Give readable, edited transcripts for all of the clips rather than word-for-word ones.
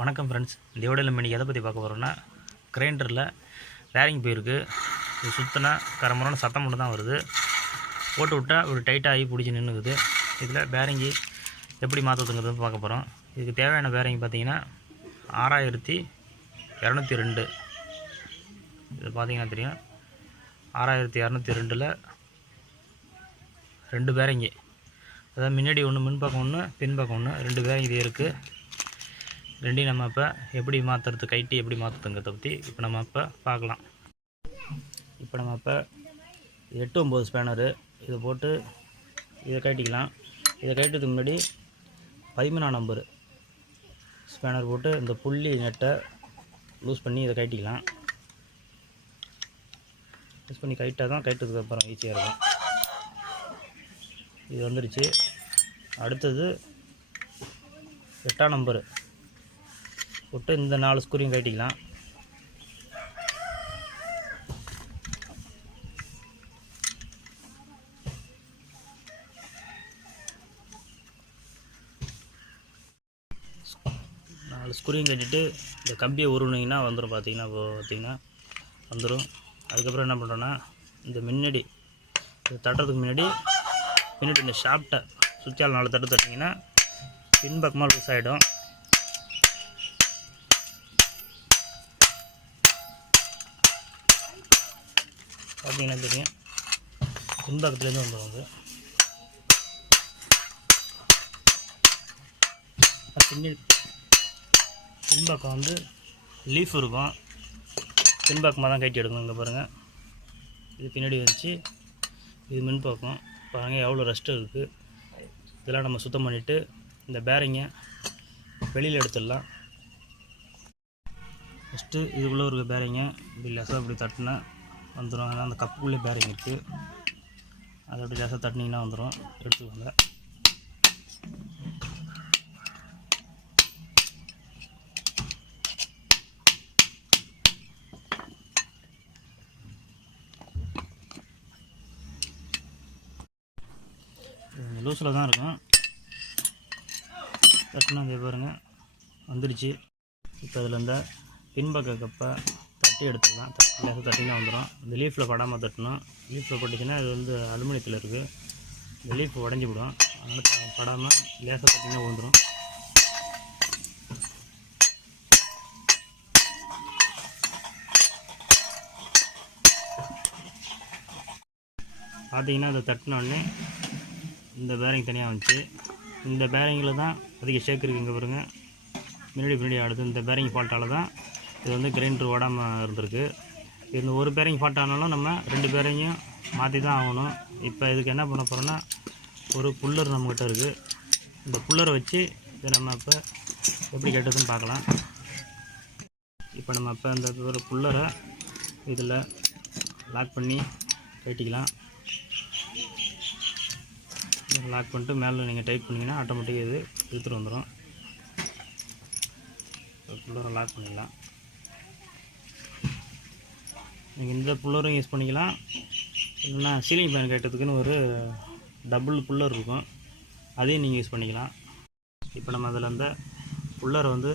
வணக்கம் ஃப்ரெண்ட்ஸ். இந்த வீடியோவில் நம்ம எதை பற்றி பார்க்க போகிறோம்னா, கிரைண்டரில் பேரிங் போயிருக்கு. இது சுற்றினா கரமுறையான சத்தம் மட்டும் தான் வருது. போட்டு விட்டால் ஒரு டைட்டாகி பிடிச்சி நின்றுக்குது. இதில் பேரிங்கி எப்படி மாற்றுறதுங்கிறது பார்க்க போகிறோம். இதுக்கு தேவையான பேரிங் பார்த்திங்கன்னா 6202. இது பார்த்திங்கன்னா தெரியும், 6202ல் 2 பேரிங்கி, அதாவது முன்னாடி ஒன்று, முன்பக்கம் ஒன்று, பின்பக்கம் ஒன்று, 2 பேரிங் இது இருக்குது. ரெண்டையும் நம்ம இப்போ எப்படி மாற்றுறது, கைட்டி எப்படி மாற்றுறதுங்கிறத பற்றி இப்போ நம்ம இப்போ பார்க்கலாம். இப்போ நம்ம இப்போ 8-9 ஸ்பேனரு இதை போட்டு இதை கட்டிக்கலாம். இதை கட்டுறதுக்கு முன்னாடி 13ஆம் நம்பர் ஸ்பேனர் போட்டு இந்த புள்ளி நெட்டை லூஸ் பண்ணி இதை கட்டிக்கலாம். லூஸ் பண்ணி கைட்டால் தான் கைட்டதுக்கு அப்புறம் ஈஸியாக இருக்கும். இது வந்துருச்சு. அடுத்தது 8ஆம் நம்பரு போட்டு இந்த 4 ஸ்க்ரூவையும் கட்டிக்கலாம். ஸ்க்ரூவையும் கட்டிட்டு இந்த கம்பியை உருவினீங்கன்னா வந்துடும். பார்த்தீங்கன்னா வந்துடும். அதுக்கப்புறம் என்ன பண்ணுறோன்னா, இந்த முன்னாடி இது தட்டுறதுக்கு முன்னாடி இந்த ஷாப்ட்டை சுற்றியால் 4 தட்டு தட்டிங்கன்னா பின்பக்கமாக லூஸ் ஆகிடும். பார்த்தீங்கன்னா தெரியும், பின்பக்கத்துலேருந்து வந்துடும். பின்பக்கம் வந்து லீஃப் இருக்கும், பின்பக்கமாக தான் கட்டி எடுக்கணும். இங்கே பாருங்கள், இது பின்னாடி வச்சு இது முன்பக்கம் பாருங்கள் எவ்வளோ ரெஸ்ட்டு இருக்குது. இதெல்லாம் நம்ம சுத்தம் பண்ணிவிட்டு இந்த பேரிங்கை வெளியில் எடுத்துடலாம். ஃபஸ்ட்டு இதுக்குள்ளே இருக்க பேரிங்கை இப்படி லேசாக இப்படி தட்டினா வந்துடும். ஆனால் அந்த கப்புக்குள்ளே பேரிங் இருக்குது, அதை அப்படி லேசாக தட்டினீங்கன்னா வந்துடும். எடுத்துக்கோங்க. லூஸில் தான் இருக்கும். தட்டினா அதே பாருங்கள் வந்துடுச்சு. இப்போ அதில் இந்த பின்பக்க கப்பை தட்டி எடுத்துடலாம். லேசாக தட்டினா வந்துடும். இந்த லீஃபில் படாமல் தட்டணும். லீஃபில் பட்டுச்சுன்னா இது வந்து அலுமினியத்தில் இருக்குது, இந்த லீஃப் உடஞ்சி விடும். அதனால் படாமல் லேசாக தட்டினா வந்துடும். பார்த்தீங்கன்னா இதை தட்டினோடனே இந்த பேரிங் தனியாக வந்துச்சு. இந்த பேரிங்கில் தான் அதிக ஷேக் இருக்குது. இங்கே பாருங்கள், முன்னாடி ஆடுது. இந்த பேரிங் ஃபால்ட்டால் தான் இது வந்து கிரைண்டர் ஓடாமல் இருந்திருக்கு. இந்த ஒரு பேரிங் ஃபால்ட் ஆனாலும் நம்ம 2 பேரிங்கையும் மாற்றி தான் ஆகணும். இப்போ இதுக்கு என்ன பண்ண போகிறோன்னா, ஒரு புல்லர் நம்மக்கிட்ட இருக்குது. இந்த புல்லரை வச்சு இதை நம்ம இப்போ எப்படி கட்டுறதுன்னு பார்க்கலாம். இப்போ நம்ம இப்போ இந்த ஒரு புல்லரை இதில் லாக் பண்ணி கட்டிக்கலாம். லாக் பண்ணிட்டு மேலே நீங்கள் டைட் பண்ணிங்கன்னா ஆட்டோமேட்டிக்காக இது இழுத்துட்டு வந்துடும். புல்லரை லாக் பண்ணிடலாம். நீங்கள் இந்த புல்லரும் யூஸ் பண்ணிக்கலாம், இல்லைன்னா சீலிங் ஃபேன் கட்டுறதுக்குன்னு ஒரு டபுள் புல்லர் இருக்கும், அதையும் நீங்கள் யூஸ் பண்ணிக்கலாம். இப்போ நம்ம அதில் அந்த புல்லரை வந்து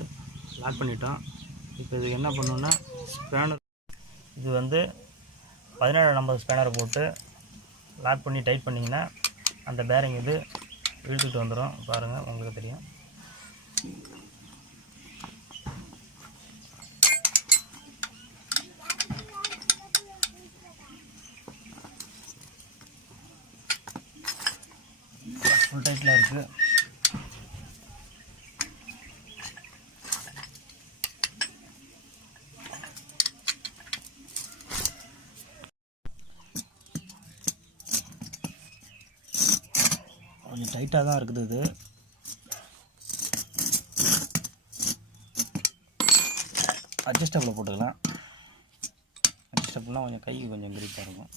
லாக் பண்ணிட்டோம். இப்போ இதுக்கு என்ன பண்ணோன்னா, ஸ்பேனர் இது வந்து 17ஆம் நம்பர் ஸ்பேனரை போட்டு லாக் பண்ணி டைட் பண்ணிங்கன்னா அந்த பேரிங் இது இழுத்துட்டு வந்துடும். பாருங்கள், உங்களுக்கு தெரியும். ஃபுல் டைட்டில் இருக்குது. கொஞ்சம் டைட்டாக தான் இருக்குது. இது அட்ஜஸ்டபிள் போட்டுக்கலாம். அட்ஜஸ்டபிள்னால் கொஞ்சம் கை கொஞ்சம் கிரிப்பாக இருக்கும்.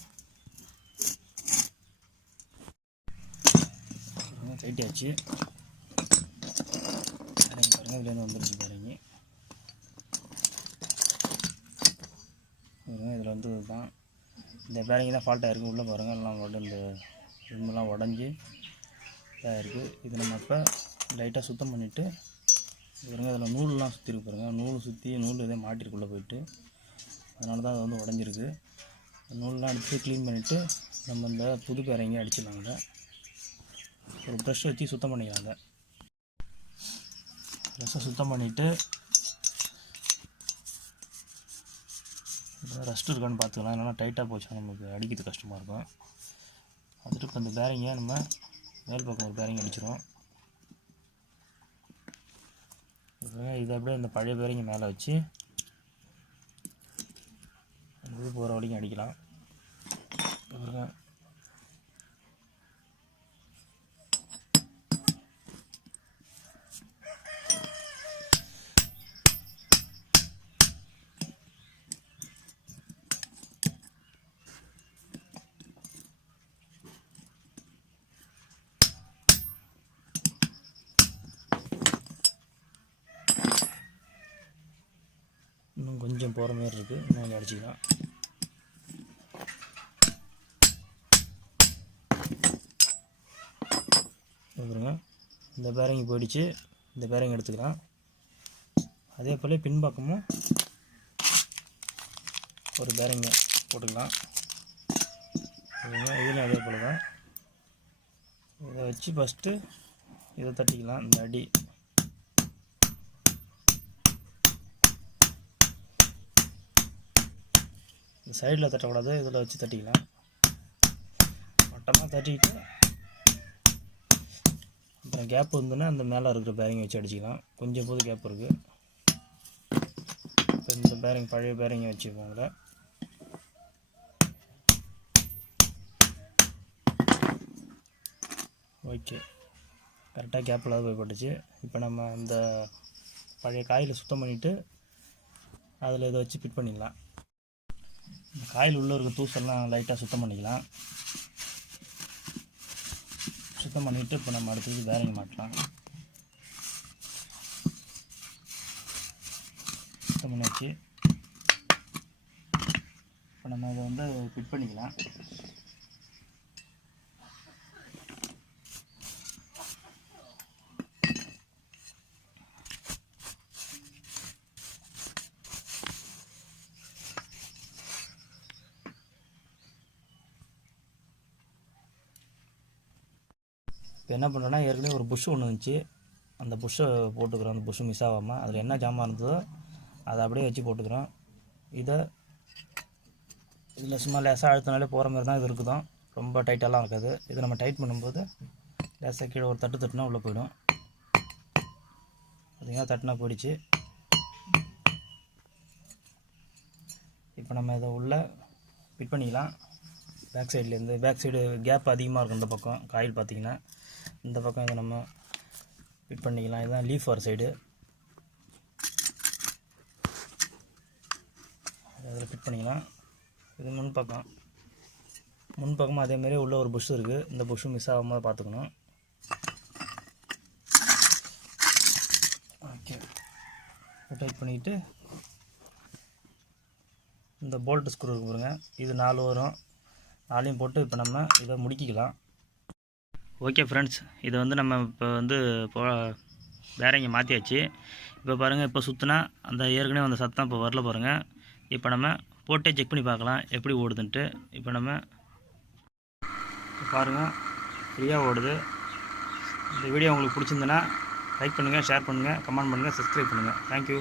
டைட்டாச்சு. பாருங்கள், இதுலேருந்து வந்துருச்சு பாருங்க. இதில் வந்து இதுதான் இந்த பேரிங் தான் ஃபால்ட்டாக இருக்குது. உள்ளே பாருங்கள், எல்லாம் இந்த இதுமெல்லாம் உடஞ்சி இருக்குது. இது நம்ம இப்போ லைட்டாக சுத்தம் பண்ணிவிட்டு பாருங்கள் அதில் நூல்லாம் சுற்றிருக்கு பாருங்கள். நூல் சுற்றி நூல் இதே மாட்டிற்குள்ளே போயிட்டு அதனால தான் அது வந்து உடஞ்சிருக்கு. நூல்லாம் அடித்து க்ளீன் பண்ணிவிட்டு நம்ம இந்த புது பேரிங்கை அடிச்சிடலாங்க. ஒரு ப்ரஷ் வச்சு சுத்தம் பண்ணிக்கலாங்க. ப்ரெஷ்ஷை சுத்தம் பண்ணிவிட்டு ரஸ்ட் இருக்கான்னு பார்த்துக்கலாம். இல்லைனா டைட்டாக போச்சுன்னா நமக்கு அடிக்கிறது கஷ்டமாக இருக்கும். அதுட்டு இப்போ இந்த பேரிங்கை நம்ம மேல் பக்கம் ஒரு பேரிங் அடிச்சிடும். இதை அப்படியே இந்த பழைய பேரிங்கை மேலே வச்சு இது போகிற வரைக்கும் அடிக்கலாம். இன்னும் கொஞ்சம் போகிற மாதிரி இருக்குது. இன்னும் கொஞ்சம் அடிச்சிக்கலாம். பாருங்க இந்த பேரிங் போயிடுச்சு. இந்த பேரிங் எடுத்துக்கலாம். அதே போல் பின்பக்கமும் ஒரு பேரிங்கை போட்டுக்கலாம். இதுலையும் அதே போல் தான். இதை வச்சு ஃபஸ்ட்டு இதை தட்டிக்கலாம். இந்த அடி இந்த சைடில் தட்டக்கூடாது, இதில் வச்சு தட்டிக்கலாம். மட்டமாக தட்டிக்கிட்டு அப்புறம் கேப் இருந்ததுன்னா அந்த மேலே இருக்கிற பேரிங்கை வச்சு அடிச்சிக்கலாம். கொஞ்சம் போது கேப் இருக்குது. இப்போ இந்த பேரிங் பழைய பேரிங்கை வச்சுக்கோங்க. ஓகே, கரெக்டாக கேப் இல்லாத போய் பட்டுச்சு. இப்போ நம்ம இந்த பழைய காயில் சுத்தம் பண்ணிவிட்டு அதில் இதை வச்சு ஃபிட் பண்ணிக்கலாம். இந்த காயில் உள்ளே இருக்க தூசெல்லாம் லைட்டாக சுத்தம் பண்ணிக்கலாம். சுத்தம் பண்ணிவிட்டு இப்போ நம்ம அடுத்தது பேரிங் மாட்டலாம். சுத்தம் பண்ணியாச்சு. இப்போ நம்ம இதை வந்து ஃபிட் பண்ணிக்கலாம். இப்போ என்ன பண்ணுறோன்னா, ஏற்கனவே ஒரு புஷ் ஒன்று இருந்துச்சு, அந்த புஷ்ஷை போட்டுக்கிறோம். அந்த புஷ்ஷு மிஸ் ஆகாமல் அதில் என்ன ஜாமான் இருந்ததோ அதை அப்படியே வச்சு போட்டுக்கிறோம். இதில் சும்மா லேசாக அழுத்தினாலே போகிற மாதிரி தான் இது இருக்குதும். ரொம்ப டைட்டாலாம் இருக்காது. இதை நம்ம டைட் பண்ணும்போது லேசாக கீழே ஒரு தட்டு தட்டுனா உள்ளே போயிடும். பார்த்தீங்கன்னா தட்டுனா போயிடுச்சு. இப்போ நம்ம இதை உள்ளே ஃபிட் பண்ணிக்கலாம். பேக் சைட்லேருந்து பேக் சைடு கேப் அதிகமாக இருக்கும். இந்த பக்கம் காயில் பார்த்திங்கன்னா இந்த பக்கம் இதை நம்ம ஃபிட் பண்ணிக்கலாம். இதுதான் லீஃப் வர சைடு. அதில் ஃபிட் பண்ணிக்கலாம். இது முன்பக்கமும் அதேமாரி உள்ள ஒரு புஷ் இருக்குது. இந்த புஷ்ஷும் மிஸ் ஆகாமல் பார்த்துக்கணும். ஓகே, டைட் பண்ணிக்கிட்டு இந்த போல்ட் ஸ்க்ரூ இருக்கு பாருங்க, இது 4 வரும். 4ஐயும் போட்டு இப்போ நம்ம இதை முடிக்கலாம். ஓகே ஃப்ரெண்ட்ஸ், இதை வந்து நம்ம இப்போ பேரிங்கை மாற்றியாச்சு. இப்போ பாருங்கள், இப்போ சுற்றினா அந்த ஏற்கனவே அந்த சத்தம் இப்போ வரல பாருங்கள். இப்போ நம்ம போட்டே செக் பண்ணி பார்க்கலாம் எப்படி ஓடுதுன்ட்டு. இப்போ நம்ம பாருங்கள், ஃப்ரீயாக ஓடுது. இந்த வீடியோ உங்களுக்கு பிடிச்சிருந்துன்னா லைக் பண்ணுங்கள், ஷேர் பண்ணுங்கள், கமெண்ட் பண்ணுங்கள், சப்ஸ்கிரைப் பண்ணுங்கள். தேங்க்யூ.